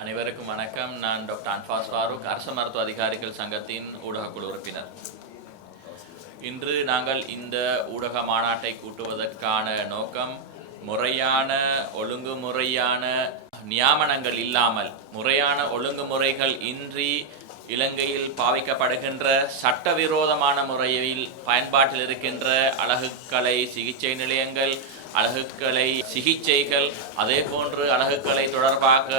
அனைவருக்கும் வணக்கம். நான் டாக்டர் அன்பாஸ் ஃபாரூக் அரசு மருத்துவ அதிகாரிகள் சங்கத்தின் ஊடகக்குழு உறுப்பினர். இன்று நாங்கள் இந்த ஊடக மாநாட்டை கூட்டுவதற்கான நோக்கம் முறையான ஒழுங்குமுறையான நியாமனங்கள் இல்லாமல் முறையான ஒழுங்குமுறைகள் இன்றி இலங்கையில் பாவிக்கப்படுகின்ற சட்டவிரோதமான முறையில் பயன்பாட்டில் இருக்கின்ற அழகுக்கலை சிகிச்சை நிலையங்கள் அழகுக்கலை சிகிச்சைகள் அதே போன்று அழகுக்கலை தொடர்பாக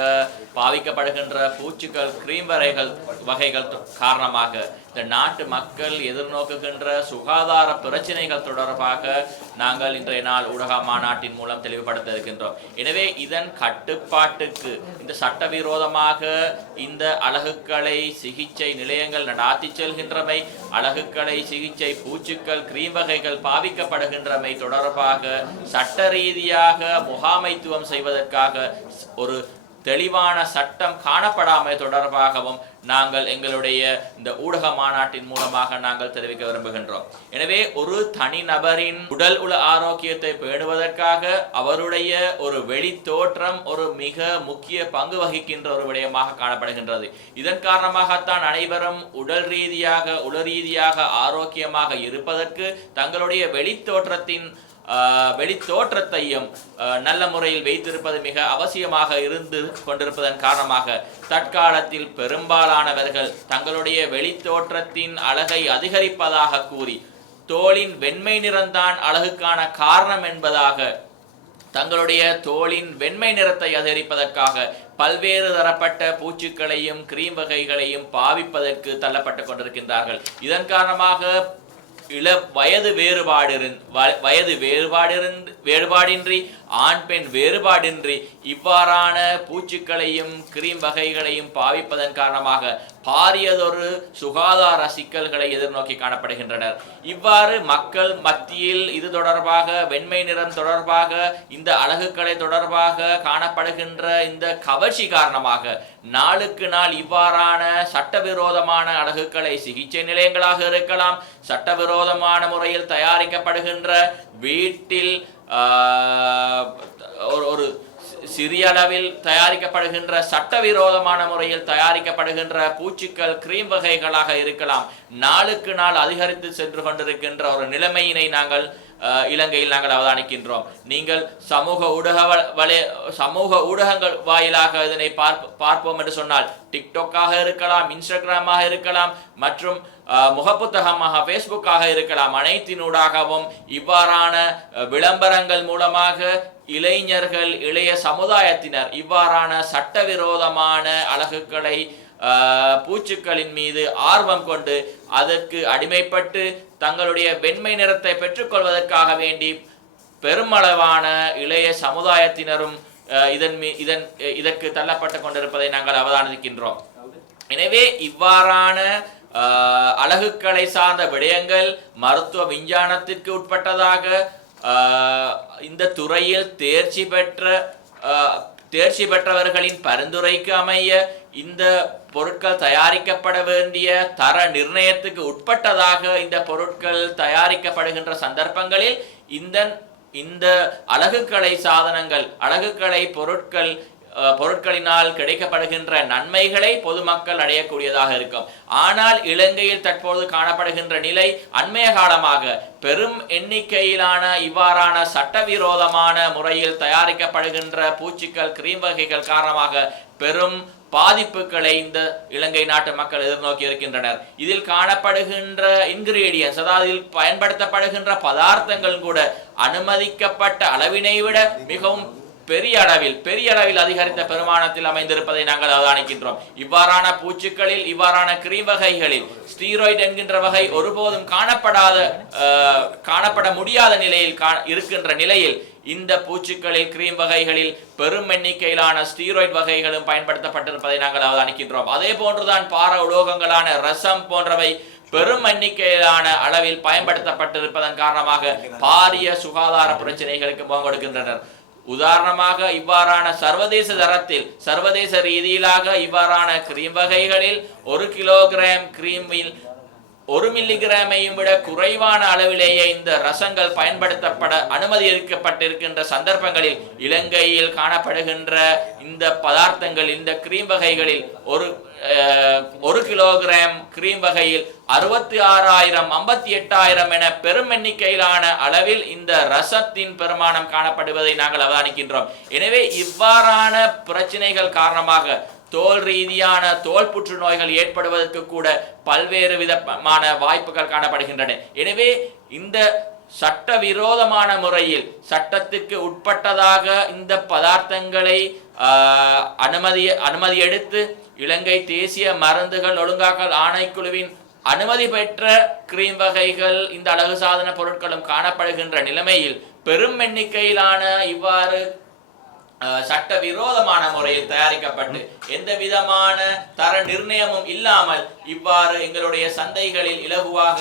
பாவிக்கப்படுகின்ற பூச்சிகள் கிரீம் வரைகள் வகைகள் காரணமாக இந்த நாட்டு மக்கள் எதிர்நோக்குகின்ற சுகாதார பிரச்சனைகள் தொடர்பாக நாங்கள் இன்றைய நாள் ஊடக மாநாட்டின் மூலம் தெளிவுபடுத்த இருக்கின்றோம் எனவே இதன் கட்டுப்பாட்டுக்கு இந்த சட்டவிரோதமாக இந்த அழகுக்கலை சிகிச்சை நிலையங்கள் நடாத்தி செல்கின்றமை அழகுக்கலை சிகிச்சை பூச்சுக்கள் கிரீம் வகைகள் பாவிக்கப்படுகின்றமை தொடர்பாக சட்ட ரீதியாக முகாமைத்துவம் செய்வதற்காக ஒரு தெளிவான சட்டம் காணப்படாமை தொடர்பாகவும் நாங்கள் எங்களுடைய இந்த ஊடக மாநாட்டின் மூலமாக நாங்கள் தெரிவிக்க விரும்புகின்றோம். எனவே ஒரு தனிநபரின் உடல் உள ஆரோக்கியத்தை பேணுவதற்காக அவருடைய ஒரு வெளி தோற்றம் ஒரு மிக முக்கிய பங்கு வகிக்கின்ற ஒரு விடயமாக காணப்படுகின்றது. இதன் காரணமாகத்தான் அனைவரும் உடல் ரீதியாக உள ரீதியாக ஆரோக்கியமாக இருப்பதற்கு தங்களுடைய வெளித்தோற்றத்தின் வெளி தோற்றத்தையும் நல்ல முறையில் வைத்திருப்பது மிக அவசியமாக இருந்து கொண்டிருப்பதன் காரணமாக தற்காலத்தில் பெரும்பாலானவர்கள் தங்களுடைய வெளி தோற்றத்தின் அழகை அதிகரிப்பதாக கூறி தோளின் வெண்மை நிறம்தான் அழகுக்கான காரணம் என்பதாக தங்களுடைய தோளின் வெண்மை நிறத்தை அதிகரிப்பதற்காக பல்வேறு தரப்பட்ட பூச்சுக்களையும் கிரீம் வகைகளையும் பாவிப்பதற்கு தள்ளப்பட்டு கொண்டிருக்கின்றார்கள். இதன் காரணமாக இள வயது வேறுபாடு இருந்- வயது வேறுபாடு இருந்து வேறுபாடின்றி ஆண் பெண் வேறுபாடின்றி இவ்வாறான பூச்சுக்களையும் கிரீம் வகைகளையும் பாவிப்பதன் காரணமாக பாரியதொரு சுகாதார சிக்கல்களை எதிர்நோக்கி காணப்படுகின்றனர். இவ்வாறு மக்கள் மத்தியில் இது தொடர்பாக வெண்மை நிறம் தொடர்பாக இந்த அழகுக்கலை தொடர்பாக காணப்படுகின்ற இந்த கவர்ச்சி காரணமாக நாளுக்கு நாள் இவ்வாறான சட்டவிரோதமான அழகுக்கலை சிகிச்சை நிலையங்களாக இருக்கலாம் சட்டவிரோதமான முறையில் தயாரிக்கப்படுகின்ற வீட்டில் ஆஹ், சிறிய அளவில் தயாரிக்கப்படுகின்ற சட்டவிரோதமான முறையில் தயாரிக்கப்படுகின்ற பூச்சிகள் கிரீம் வகைகளாக இருக்கலாம். நாளுக்கு நாள் அதிகரித்து சென்று கொண்டிருக்கின்ற ஒரு நிலைமையினை நாங்கள் இலங்கையில் நாங்கள் அவதானிக்கின்றோம். நீங்கள் சமூக ஊடக வலை சமூக ஊடகங்கள் வாயிலாக இதனை பார்ப்ப பார்ப்போம் என்று சொன்னால் டிக்டாக்காக இருக்கலாம் இன்ஸ்டாகிராமாக இருக்கலாம் மற்றும் முகப்புத்தகமாக ஃபேஸ்புக்காக இருக்கலாம். அனைத்தினூடாகவும் இவ்வாறான விளம்பரங்கள் மூலமாக இளைஞர்கள் இளைய சமுதாயத்தினர் இவ்வாறான சட்டவிரோதமான அழகுகளை பூச்சுக்களின் மீது ஆர்வம் கொண்டு அதற்கு அடிமைப்பட்டு தங்களுடைய வெண்மை நிறத்தை பெற்றுக்கொள்வதற்காக வேண்டி பெருமளவான இளைய சமுதாயத்தினரும் இதன் மீ இதன் இதற்கு தள்ளப்பட்டு கொண்டிருப்பதை நாங்கள் அவதானிக்கின்றோம். எனவே இவ்வாறான ஆஹ், அழகுக்கலை சார்ந்த விடயங்கள் மருத்துவ விஞ்ஞானத்திற்கு உட்பட்டதாக ஆஹ், இந்த துறையில் தேர்ச்சி பெற்ற ஆஹ், தேர்ச்சி பெற்றவர்களின் பரிந்துரைக்கு அமைய இந்த பொருட்கள் தயாரிக்கப்பட வேண்டிய தர நிர்ணயத்துக்கு உட்பட்டதாக இந்த பொருட்கள் தயாரிக்கப்படுகின்ற சந்தர்ப்பங்களில் இந்த இந்த அழகுக்கலை சாதனங்கள் அழகுக்கலை பொருட்கள் பொருட்களினால் கிடைக்கப்படுகின்ற நன்மைகளை பொதுமக்கள் அடையக்கூடியதாக இருக்கும். ஆனால் இலங்கையில் தற்போது காணப்படுகின்ற நிலை அண்மைய காலமாக பெரும் எண்ணிக்கையிலான இவ்வாறான சட்டவிரோதமான முறையில் தயாரிக்கப்படுகின்ற பூச்சிகள் கிரீம் வகைகள் காரணமாக பெரும் பாதிப்புகளை இந்த இலங்கை நாட்டு மக்கள் எதிர்நோக்கி இருக்கின்றனர். இதில் காணப்படுகின்ற இன்கிரீடியன்ஸ் அதாவது இதில் பயன்படுத்தப்படுகின்ற பதார்த்தங்கள் கூட அனுமதிக்கப்பட்ட அளவினை விட மிகவும் பெரிய அளவில் பெரிய அளவில் அதிகரித்த பெருமானத்தில் அமைந்திருப்பதை நாங்கள் அவதானிக்கின்றோம். இவ்வாறான பூச்சுக்களில் இவ்வாறான கிரீம் வகைகளில் ஸ்டீராய்டு என்கின்ற வகை ஒருபோதும் காணப்படாத காணப்பட முடியாத நிலையில் கா- இருக்கின்ற நிலையில் இந்த பூச்சுக்களில் கிரீம் வகைகளில் பெரும் எண்ணிக்கையிலான ஸ்டீராய்டு வகைகளும் பயன்படுத்தப்பட்டிருப்பதை நாங்கள் அவதானிக்கின்றோம். அதே போன்றுதான் பார உலோகங்களான ரசம் போன்றவை பெரும் எண்ணிக்கையிலான அளவில் பயன்படுத்தப்பட்டிருப்பதன் காரணமாக பாரிய சுகாதார பிரச்சனைகளுக்கு முகம் கொடுக்கின்றனர். உதாரணமாக இவ்வாறான சர்வதேச தரத்தில் சர்வதேச ரீதியிலாக இவ்வாறான கிரீம் வகைகளில் ஒரு கிலோகிராம் கிரீமில் ஒரு மில்லிகிராமையும் விட குறைவான அளவிலேயே இந்த ரசங்கள் பயன்படுத்தப்பட அனுமதி அளிக்கப்பட்டிருக்கின்ற சந்தர்ப்பங்களில் இலங்கையில் காணப்படுகின்ற இந்த பதார்த்தங்கள் இந்த கிரீம் வகைகளில் ஒரு ஒரு கிலோகிராம் கிரீம் வகையில் அறுபத்தி ஆறாயிரம் ஐம்பத்தி எட்டாயிரம் என பெரும் எண்ணிக்கையிலான அளவில் இந்த ரசத்தின் பெருமானம் காணப்படுவதை நாங்கள் அவதானிக்கின்றோம். எனவே இவ்வாறான பிரச்சனைகள் காரணமாக தோல் ரீதியான தோல் புற்றுநோய்கள் ஏற்படுவதற்கு கூட பல்வேறு விதமான வாய்ப்புகள் காணப்படுகின்றன. எனவே இந்த சட்டவிரோதமான முறையில் சட்டத்துக்கு உட்பட்டதாக இந்த பதார்த்தங்களை ஆஹ், அனுமதி அனுமதி எடுத்து இலங்கை தேசிய மருந்துகள் ஒழுங்காக்கல் ஆணைக்குழுவின் அனுமதி பெற்ற கிரீம் வகைகள் இந்த அழகு சாதன பொருட்களும் காணப்படுகின்ற நிலைமையில் பெரும் எண்ணிக்கையிலான இவ்வாறு சட்ட விரோதமான முறையில் தயாரிக்கப்பட்டு எந்த விதமான தர நிர்ணயமும் இல்லாமல் இவ்வாறு எங்களுடைய சந்தைகளில் இலகுவாக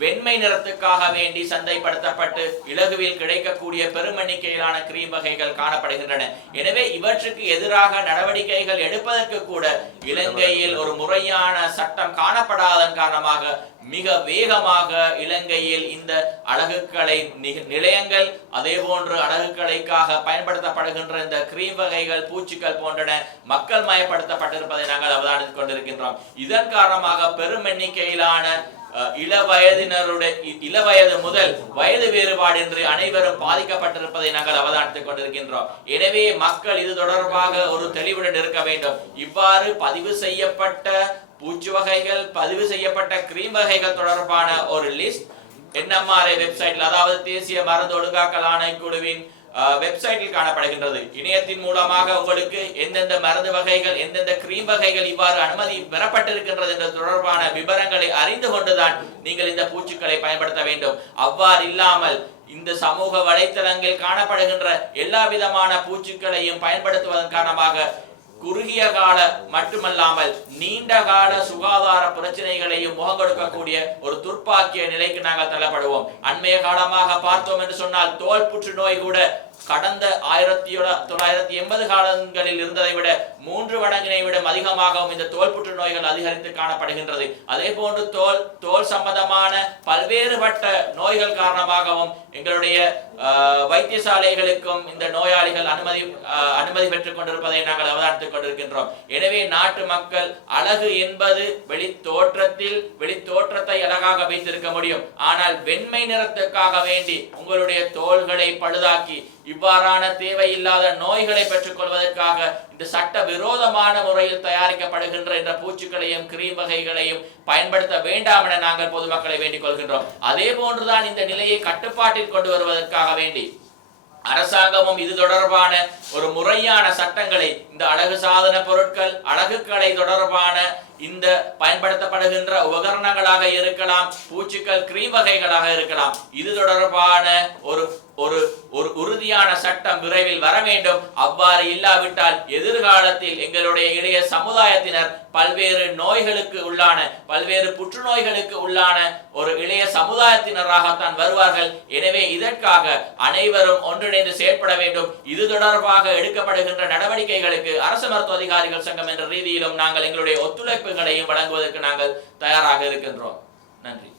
வெண்மை நிறத்துக்காக வேண்டி சந்தைப்படுத்தப்பட்டு இலகுவில் கிடைக்கக்கூடிய பெருமண்ணிக்கையிலான கிரீம் வகைகள் காணப்படுகின்றன. எனவே இவற்றுக்கு எதிராக நடவடிக்கைகள் எடுப்பதற்கு கூட இலங்கையில் ஒரு முறையான சட்டம் காணப்படாதன் காரணமாக மிக வேகமாக இலங்கையில் இந்த அழகுக்கலை நிலையங்கள் அதே போன்று அழகுக்கலைக்காக பயன்படுத்தப்படுகின்ற இந்த கிரீம் வகைகள் பூச்சிகள் போன்றன மக்கள் மயப்படுத்தப்பட்டிருப்பதை நாங்கள் அவதானித்துக் கொண்டிருக்கின்றோம். இதன் காரணமாக பெரும் எண்ணிக்கையிலான இள வயதினருடைய இள வயது முதல் வயது வேறுபாடின்றி அனைவரும் பாதிக்கப்பட்டிருப்பதை நாங்கள் அவதானித்துக் கொண்டிருக்கின்றோம். எனவே மக்கள் இது தொடர்பாக ஒரு தெளிவுடன் இருக்க வேண்டும். இவ்வாறு பதிவு செய்யப்பட்ட பூச்சி வகைகள் பதிவு செய்யப்பட்ட கிரீம் வகைகள் தொடர்பான ஒரு லிஸ்ட் என்எம்ஆர்ஐ வெப்சைட்ல அதாவது தேசிய மருந்து ஒழுங்காக்கல் ஆணைக்குழுவின் வெப்சைட்டில் காணப்படுகின்றது. இணையத்தின் மூலமாக உங்களுக்கு எந்தெந்த மருந்து வகைகள் எந்தெந்த கிரீம் வகைகள் இவ்வாறு அனுமதி பெறப்பட்டிருக்கின்றது என்ற தொடர்பான விவரங்களை அறிந்து கொண்டுதான் நீங்கள் இந்த பூச்சுக்களை பயன்படுத்த வேண்டும். அவ்வாறு இல்லாமல் இந்த சமூக வலைத்தளங்களில் காணப்படுகின்ற எல்லா விதமான பூச்சிகளையும் பயன்படுத்துவதன் காரணமாக குறுகிய கால மட்டுமல்லாமல் நீண்ட கால சுகாதார பிரச்சனைகளையும் முகம் கொடுக்கக்கூடிய ஒரு துர்ப்பாக்கிய நிலைக்கு நாங்கள் தள்ளப்படுவோம். அண்மைய காலமாக பார்த்தோம் என்று சொன்னால் தோல் புற்றுநோய் கூட கடந்த ஆயிரத்தி தொள்ளாயிரத்தி எண்பது காலங்களில் இருந்ததை விட மூன்று மடங்கினை விட அதிகமாகவும் இந்த தோல் புற்றுநோய்கள் அதிகரித்து காணப்படுகின்றது. அதே போன்று தோல் தோல் சம்பந்தமான பல்வேறுபட்ட நோய்கள் காரணமாகவும் எங்களுடைய வைத்தியசாலைகளுக்கும் இந்த நோயாளிகள் அனுமதி அனுமதி பெற்றுக் கொண்டிருப்பதை நாங்கள் அவதானித்துக் கொண்டிருக்கின்றோம். எனவே நாட்டு மக்கள் அழகு என்பது வெளி தோற்றத்தில் வெளி தோற்றத்தை அழகாக வைத்திருக்க முடியும். ஆனால் வெண்மை நிறத்துக்காக வேண்டி உங்களுடைய தோள்களை பழுதாக்கி இவ்வாறான தேவையில்லாத நோய்களை பெற்றுக் கொள்வதற்காக இந்த சட்ட விரோதமான முறையில் தயாரிக்கப்படுகின்ற இந்த பூச்சிகளையும் கிரீம் வகைகளையும் பயன்படுத்த வேண்டாம் என நாங்கள் பொதுமக்களை வேண்டிக் கொள்கின்றோம். அதே போன்றுதான் இந்த நிலையை கட்டுப்பாட்டில் கொண்டு வருவதற்காக வேண்டி அரசாங்கமும் இது தொடர்பான ஒரு முறையான சட்டங்களை இந்த அழகு சாதன பொருட்கள் அழகுக்கலை தொடர்பான இந்த பயன்படுத்தப்படுகின்ற உபகரணங்களாக இருக்கலாம் பூச்சிக்கள் கிரீம் வகைகளாக இருக்கலாம். இது தொடர்பான ஒரு ஒரு ஒரு உறுதியான சட்டம் விரைவில் வர வேண்டும். அவ்வாறு இல்லாவிட்டால் எதிர்காலத்தில் எங்களுடைய இளைய சமுதாயத்தினர் பல்வேறு நோய்களுக்கு உள்ளான பல்வேறு புற்றுநோய்களுக்கு உள்ளான ஒரு இளைய சமுதாயத்தினராகத்தான் வருவார்கள். எனவே இதற்காக அனைவரும் ஒன்றிணைந்து செயற்பட வேண்டும். இது தொடர்பாக எடுக்கப்படுகின்ற நடவடிக்கைகளுக்கு அரசு மருத்துவ அதிகாரிகள் சங்கம் என்ற ரீதியிலும் நாங்கள் எங்களுடைய ஒத்துழைப்புகளையும் வழங்குவதற்கு நாங்கள் தயாராக இருக்கின்றோம். நன்றி.